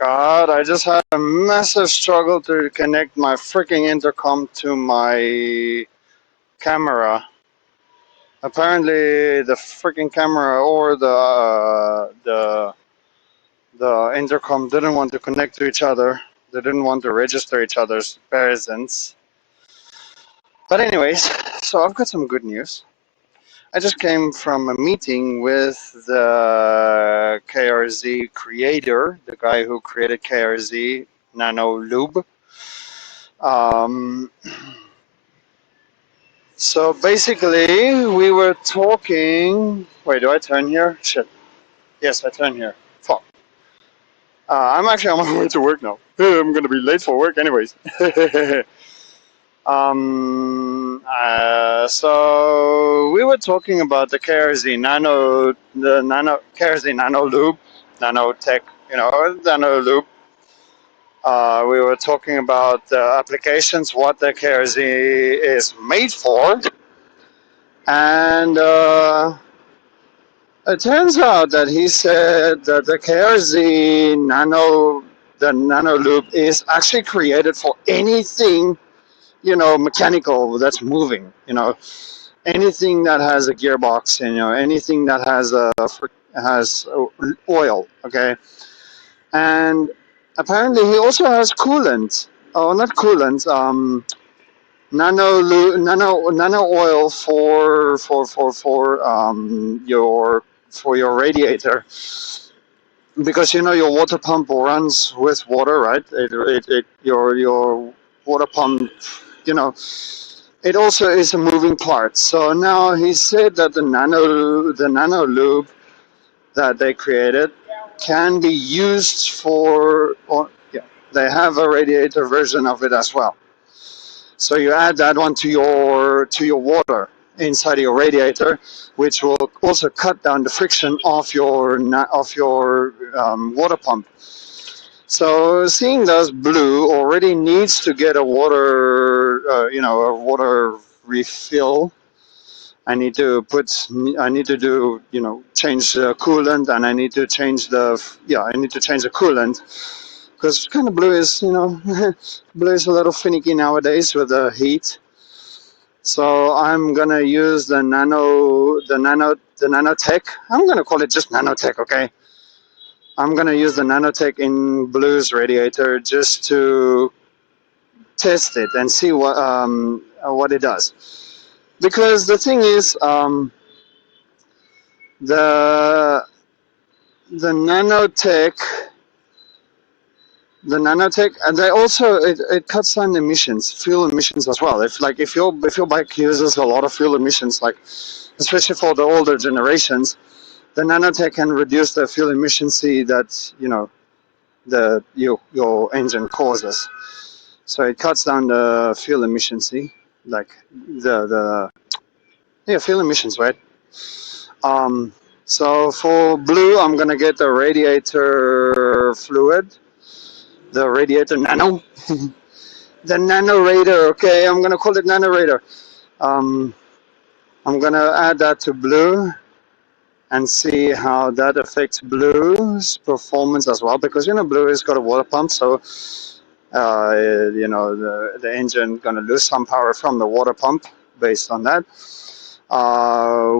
God, I just had a massive struggle to connect my freaking intercom to my camera. Apparently, the freaking camera or the intercom didn't want to connect to each other. They didn't want to register each other's presence. But anyways, so I've got some good news. I just came from a meeting with the KRZ creator, the guy who created KRZ, Nano Lube. Um, so basically, we were talking. Wait, do I turn here? Shit. Yes, I turn here. Fuck. I'm actually on my way to work now. I'm gonna be late for work, anyways. So we were talking about the KRZ KRZ Nano Lube, Nanotech, Nano Lube. We were talking about the applications, what the KRZ is made for, and it turns out that he said that the KRZ the Nano Lube is actually created for anything, mechanical that's moving, anything that has a gearbox, anything that has oil, okay? And apparently he also has coolant. Oh, not coolant. Nano oil for your radiator, because your water pump runs with water, right? Your water pump, you know, it also is a moving part. So now he said that the nano lube that they created can be used they have a radiator version of it as well. So you add that one to your water inside your radiator, which will also cut down the friction of your water pump. So seeing as Blue already needs to get a water refill, I need to do, change the coolant, and I need to change the coolant, because kind of Blue is, Blue is a little finicky nowadays with the heat. So I'm gonna use the Nanotech. I'm gonna call it just Nanotech, okay? I'm gonna use the Nanotech in Blue's radiator just to test it and see what it does. Because the thing is, the Nanotech, and they also it cuts down fuel emissions as well. If your bike uses a lot of fuel emissions, like especially for the older generations, the Nanotech can reduce the fuel efficiency that your engine causes. So it cuts down the fuel efficiency, like the fuel emissions, right? So for Blue, I'm gonna get the radiator fluid, the radiator nano, the Nanorator. Okay, I'm gonna call it Nanorator. I'm gonna add that to Blue and see how that affects Blue's performance as well, because Blue has got a water pump, so the engine gonna lose some power from the water pump based on that.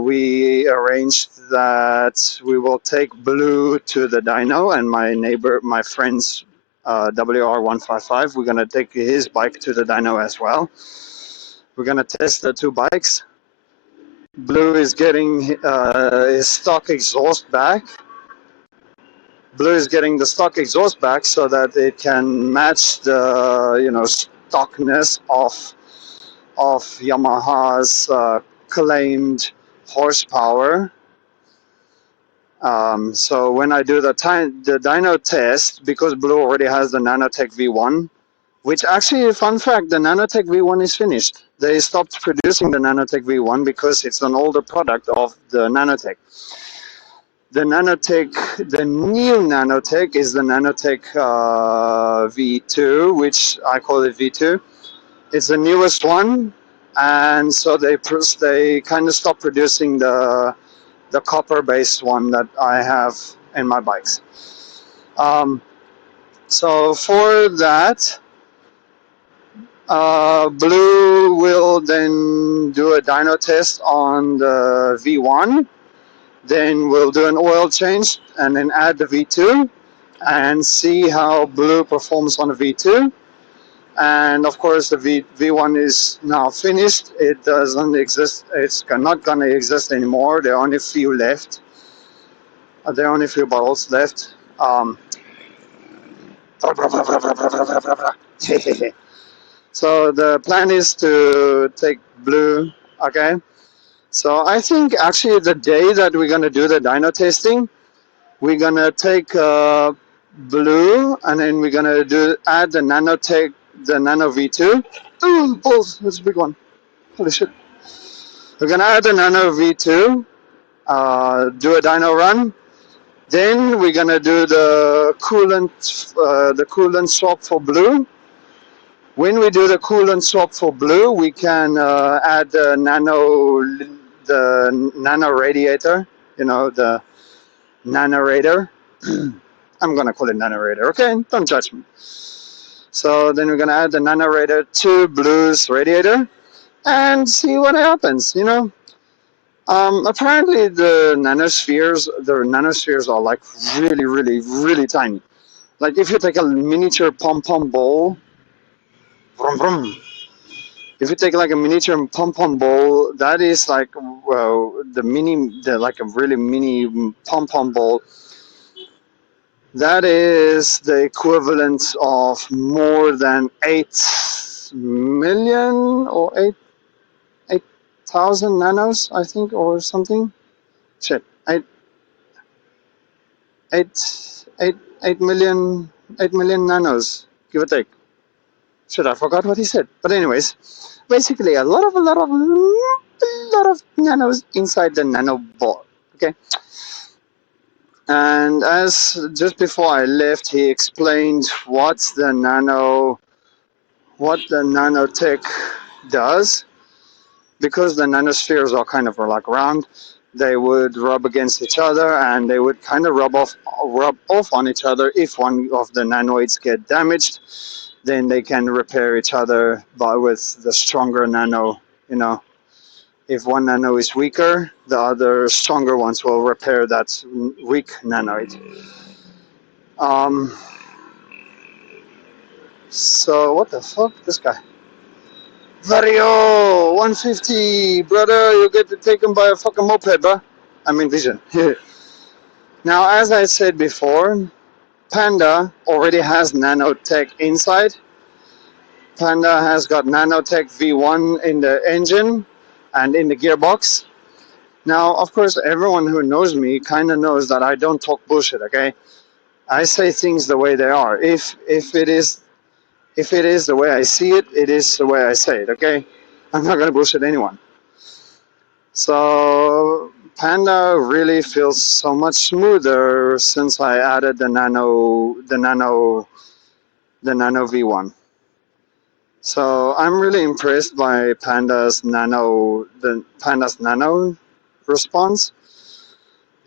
We arranged that we will take Blue to the dyno, and my friend's WR155, we're gonna take his bike to the dyno as well. We're gonna test the two bikes. Blue is getting his stock exhaust back. Blue is getting the stock exhaust back so that it can match the stockness of Yamaha's claimed horsepower. So when I do the dyno test, because Blue already has the Nanotech V1, which actually, fun fact, the Nanotech V1 is finished. They stopped producing the Nanotech V1 because it's an older product of the Nanotech. The new Nanotech is the Nanotech V2, which I call it V2. It's the newest one, and so they kind of stopped producing the copper-based one that I have in my bikes. Um, so for that, Blue will then do a dyno test on the V1. Then we'll do an oil change and then add the V2 and see how Blue performs on the V2. And of course, the V1 is now finished. It doesn't exist. It's not going to exist anymore. There are only a few left. There are only a few bottles left. So the plan is to take Blue. Okay. So I think actually the day that we're going to do the dyno testing, we're going to take Blue, and then we're going to add the Nanotech, the Nano V2. Ooh, balls, that's a big one. Holy shit. We're going to add the Nano V2, do a dyno run. Then we're going to do the coolant swap for Blue. When we do the coolant swap for Blue, we can add the nano radiator, the nanorator. I'm going to call it nanораtor, okay? Don't judge me. So then we're going to add the nanораtor to Blue's radiator and see what happens, Apparently the nanospheres are like really, really, really tiny. Like if you take a miniature pom-pom ball, vroom, vroom, if you take like a miniature pom-pom ball, that is like, well, like a really mini pom-pom ball. That is the equivalent of more than 8 million or 8,000 nanos, I think, or something. Shit, 8 million nanos, give or take. Shit, I forgot what he said. But anyways, basically a lot of nanos inside the nano ball. Okay. And as just before I left, he explained what the nanotech does. Because the nanospheres are kind of like round, they would rub against each other, and they would kind of rub off on each other. If one of the nanoids get damaged, then they can repair each other with the stronger nano. If one nano is weaker, the other stronger ones will repair that weak nanoid. So what the fuck, this guy? Vario 150, brother, you get taken by a fucking moped, bro. I mean Vision. Now, as I said before, Panda already has nanotech inside. Panda has got nanotech V1 in the engine and in the gearbox. Now, of course, everyone who knows me kind of knows that I don't talk bullshit, okay? I say things the way they are. If it is the way I see it, it is the way I say it, okay? I'm not going to bullshit anyone. So Panda really feels so much smoother since I added the Nano V1. So I'm really impressed by Panda's Nano response.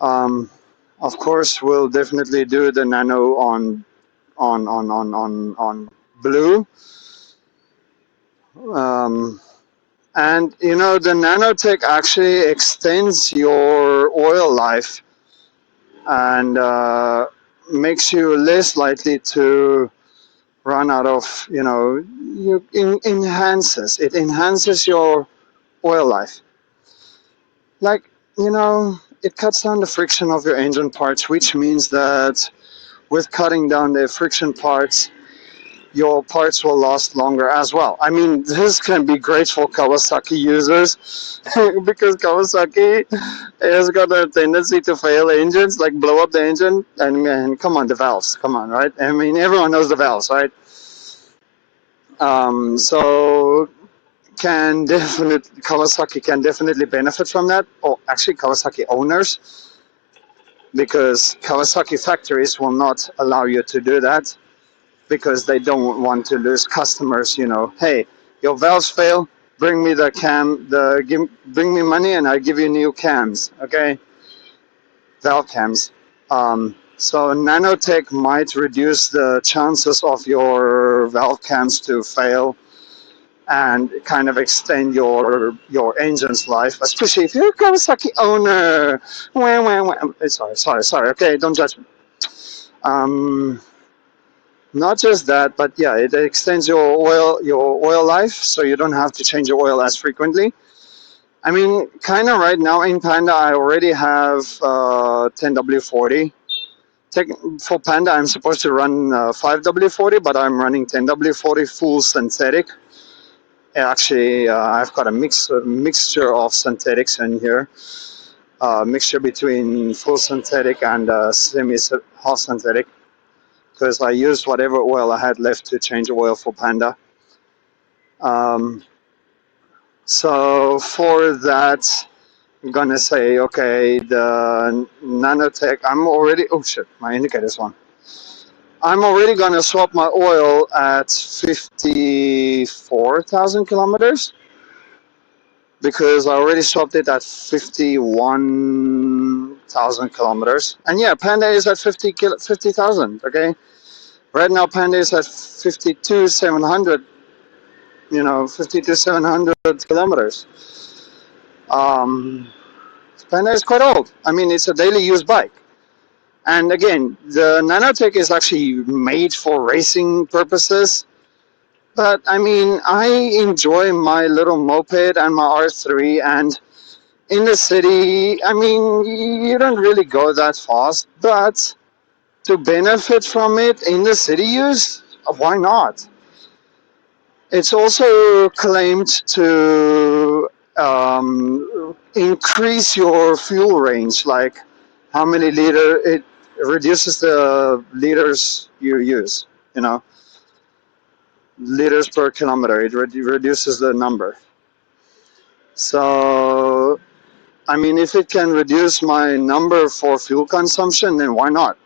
Of course, we'll definitely do the Nano on Blue. And the nanotech actually extends your oil life and makes you less likely to run out of, it enhances your oil life. Like, it cuts down the friction of your engine parts, which means that with cutting down the friction parts, your parts will last longer as well. I mean, this can be great for Kawasaki users because Kawasaki has got a tendency to fail engines, like blow up the engine. And come on, the valves, come on, right? I mean, everyone knows the valves, right? So Kawasaki can definitely benefit from that, or actually Kawasaki owners, because Kawasaki factories will not allow you to do that. Because they don't want to lose customers, hey, your valves fail, bring me the cam, bring me money and I give you new cams, okay? Valve cams. So nanotech might reduce the chances of your valve cams to fail and kind of extend your engine's life, especially if you're a Kawasaki owner. Wah, wah, wah. Sorry. Okay, don't judge me. Not just that, but yeah, it extends your oil life, so you don't have to change your oil as frequently. I mean, kind of right now in Panda, I already have 10W40. For Panda, I'm supposed to run 5W40, but I'm running 10W40 full synthetic. Actually, I've got a mixture of synthetics in here. Mixture between full synthetic and half synthetic, because I used whatever oil I had left to change oil for Panda. So for that, I'm gonna say, okay, the nanotech, oh shit, my indicator's on. I'm already gonna swap my oil at 54,000 kilometers because I already swapped it at 51,000 kilometers. And yeah, Panda is at 50,000, okay? Right now, Panda is at 52,700, 52,700 kilometers. Um, Panda is quite old. I mean, it's a daily use bike. And again, the nanotech is actually made for racing purposes. But I mean, I enjoy my little moped and my R3, and in the city, I mean, you don't really go that fast, but to benefit from it in the city use, why not? It's also claimed to increase your fuel range, like how many liter, it reduces the liters you use, you know, liters per kilometer, it reduces the number. So, I mean, if it can reduce my number for fuel consumption, then why not?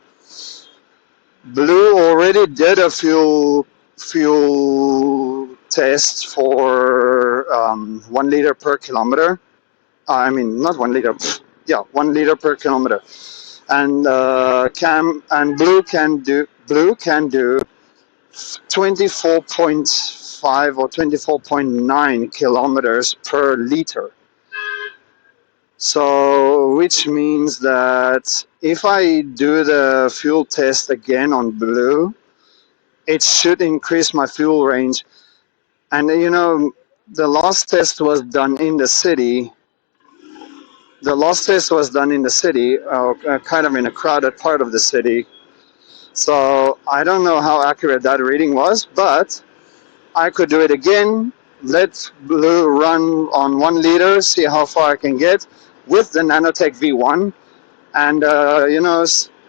Blue already did a fuel test for 1 liter per kilometer. I mean, not 1 liter. Yeah, 1 liter per kilometer. And Blue can do 24.5 or 24.9 kilometers per liter. So, which means that if I do the fuel test again on Blue, it should increase my fuel range. And the last test was done in the city. Kind of in a crowded part of the city. So I don't know how accurate that reading was, but I could do it again. Let Blue run on 1 liter, see how far I can get with the Nanotech V1, and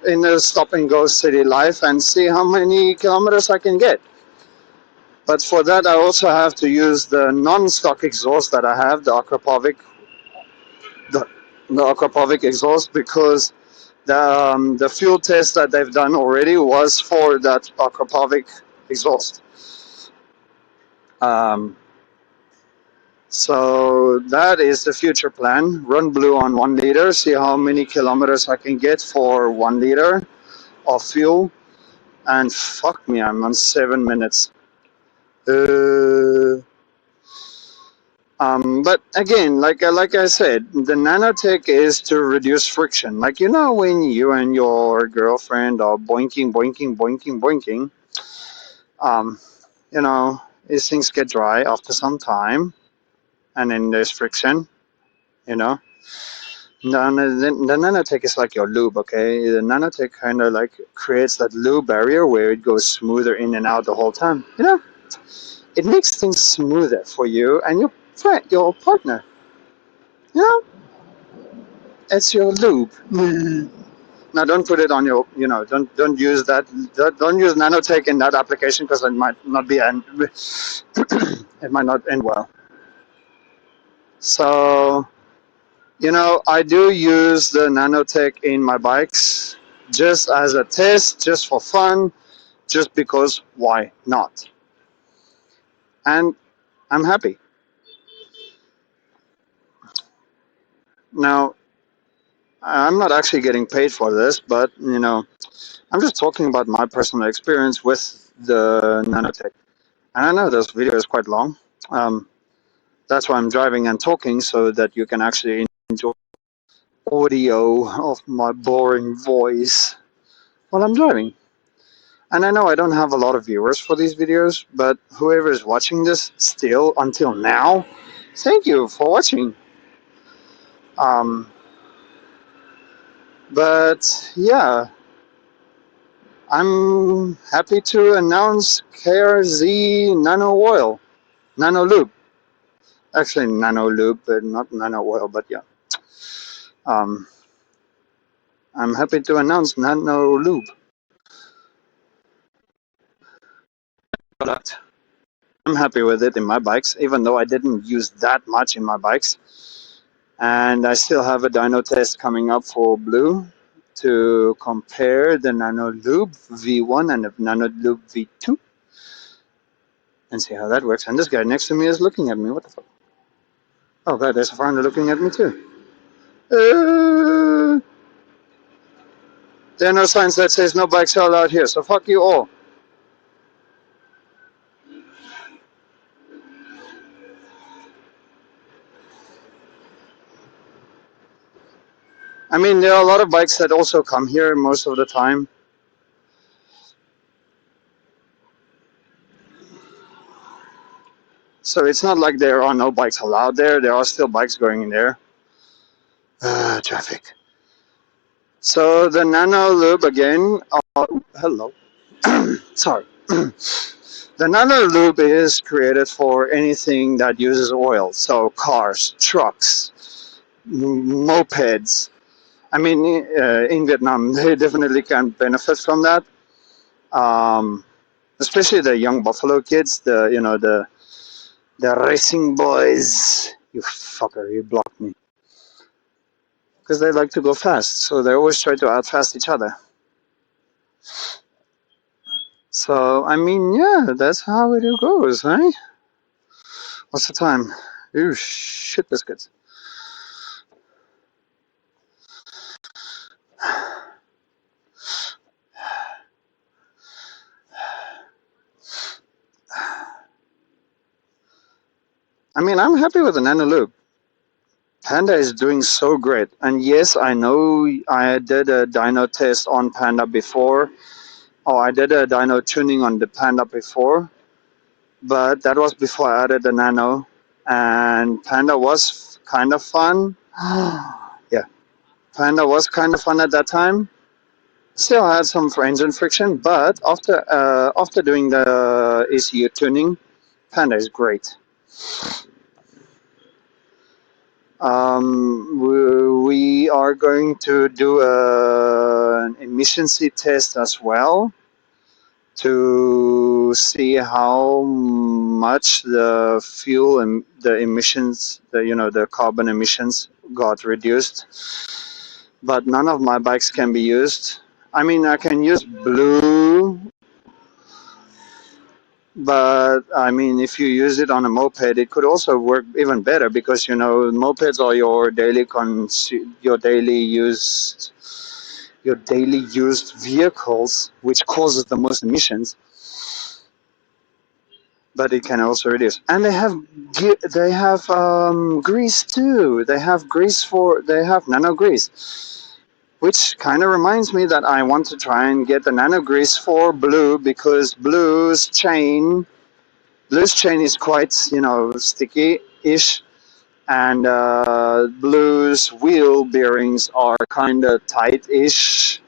in the stop and go city life, and see how many kilometers I can get. But for that, I also have to use the non-stock exhaust that I have, the Aquapovic exhaust, because the fuel test that they've done already was for that Aquapovic exhaust. So that is the future plan. Run Blue on 1 liter, see how many kilometers I can get for 1 liter of fuel. And fuck me, I'm on 7 minutes. But again, like I said, the nanotech is to reduce friction. Like, when you and your girlfriend are boinking, boinking, boinking, boinking, um, these things get dry after some time, and then there's friction, you know. The nanotech is like your lube, okay? The nanotech kind of like creates that lube barrier where it goes smoother in and out the whole time. It makes things smoother for you and your friend, your partner. You know, it's your lube. Now, don't put it on your, don't use that. Don't use nanotech in that application because it might not be it might not end well. So, I do use the nanotech in my bikes just as a test, just for fun, just because why not? And I'm happy. Now, I'm not actually getting paid for this, but I'm just talking about my personal experience with the nanotech. And I know this video is quite long. Um, that's why I'm driving and talking so that you can actually enjoy audio of my boring voice while I'm driving. And I know I don't have a lot of viewers for these videos, but whoever is watching this still until now, thank you for watching. Um, but yeah, I'm happy to announce KRZ Nano Oil, Nano Lube. Actually, Nano Lube, but not Nano Oil, but yeah. Um, I'm happy to announce Nano Lube product. I'm happy with it in my bikes, even though I didn't use that much in my bikes. And I still have a dyno test coming up for Blue to compare the Nano Lube V1 and the Nano Lube V2 and see how that works. And this guy next to me is looking at me. What the fuck? Oh god, there's a foreigner looking at me too. There are no signs that says no bikes are allowed here, so fuck you all. I mean, there are a lot of bikes that also come here most of the time. So it's not like there are no bikes allowed there. There are still bikes going in there. Traffic. So the Nano Lube again. Hello. Sorry. The Nano Lube is created for anything that uses oil. So cars, trucks, mopeds. I mean, in Vietnam, they definitely can benefit from that. Especially the young Buffalo kids, the racing boys. You fucker, you blocked me. Because they like to go fast, so they always try to outfast each other. So, I mean, yeah, that's how it goes, right? What's the time? Ooh, shit biscuits. I mean, I'm happy with the Nano Lube. Panda is doing so great. And yes, I know I did a dyno test on Panda before. Oh, I did a dyno tuning on the Panda before. But that was before I added the Nano. And Panda was kind of fun. Yeah, Panda was kind of fun at that time. Still had some engine friction, but after doing the ECU tuning, Panda is great. We are going to do an emissions test as well to see how much the fuel and the emissions, the carbon emissions got reduced. But none of my bikes can be used. I mean, I can use Blue, but I mean, if you use it on a moped, it could also work even better because mopeds are your daily used vehicles, which causes the most emissions. But it can also reduce, and they have grease too. They have nano grease, which kind of reminds me that I want to try and get the nano grease for Blue because Blue's chain is quite, sticky-ish, and Blue's wheel bearings are kind of tight-ish.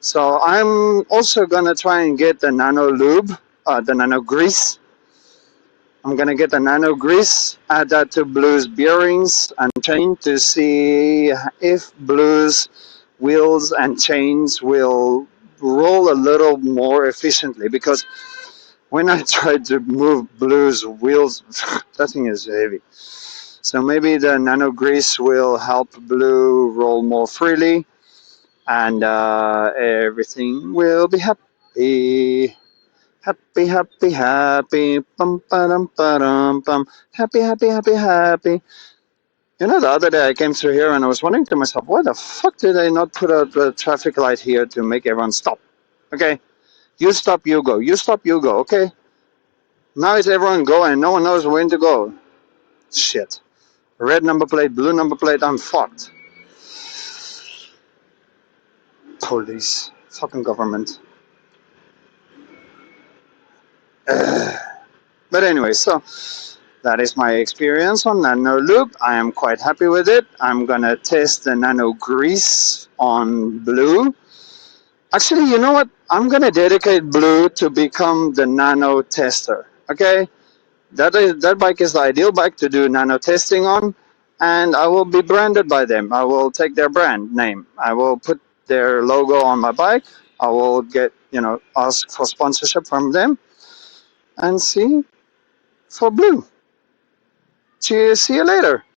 So I'm also gonna try and get the Nano Lube, the Nano Grease. I'm gonna get the Nano Grease, add that to Blue's bearings and chain to see if Blue's wheels and chains will roll a little more efficiently because when I tried to move Blue's wheels, that thing is heavy. So maybe the Nano Grease will help Blue roll more freely, and everything will be happy. Happy, happy, happy, bum, ba-dum, ba-dum, bum. Happy, happy, happy, happy. You know, the other day I came through here and I was wondering to myself, why the fuck did they not put a traffic light here to make everyone stop? Okay, you stop, you go. You stop, you go. Okay, now it's everyone go and no one knows when to go. Shit. Red number plate, blue number plate, I'm fucked. Police. Fucking government. But anyway, so that is my experience on Nano Loop. I am quite happy with it. I'm gonna test the Nano Grease on Blue. Actually, you know what? I'm gonna dedicate Blue to become the Nano tester. Okay, that bike is the ideal bike to do nano testing on, and I will be branded by them. I will take their brand name. I will put their logo on my bike. I will get ask for sponsorship from them, and see for Blue. See you later.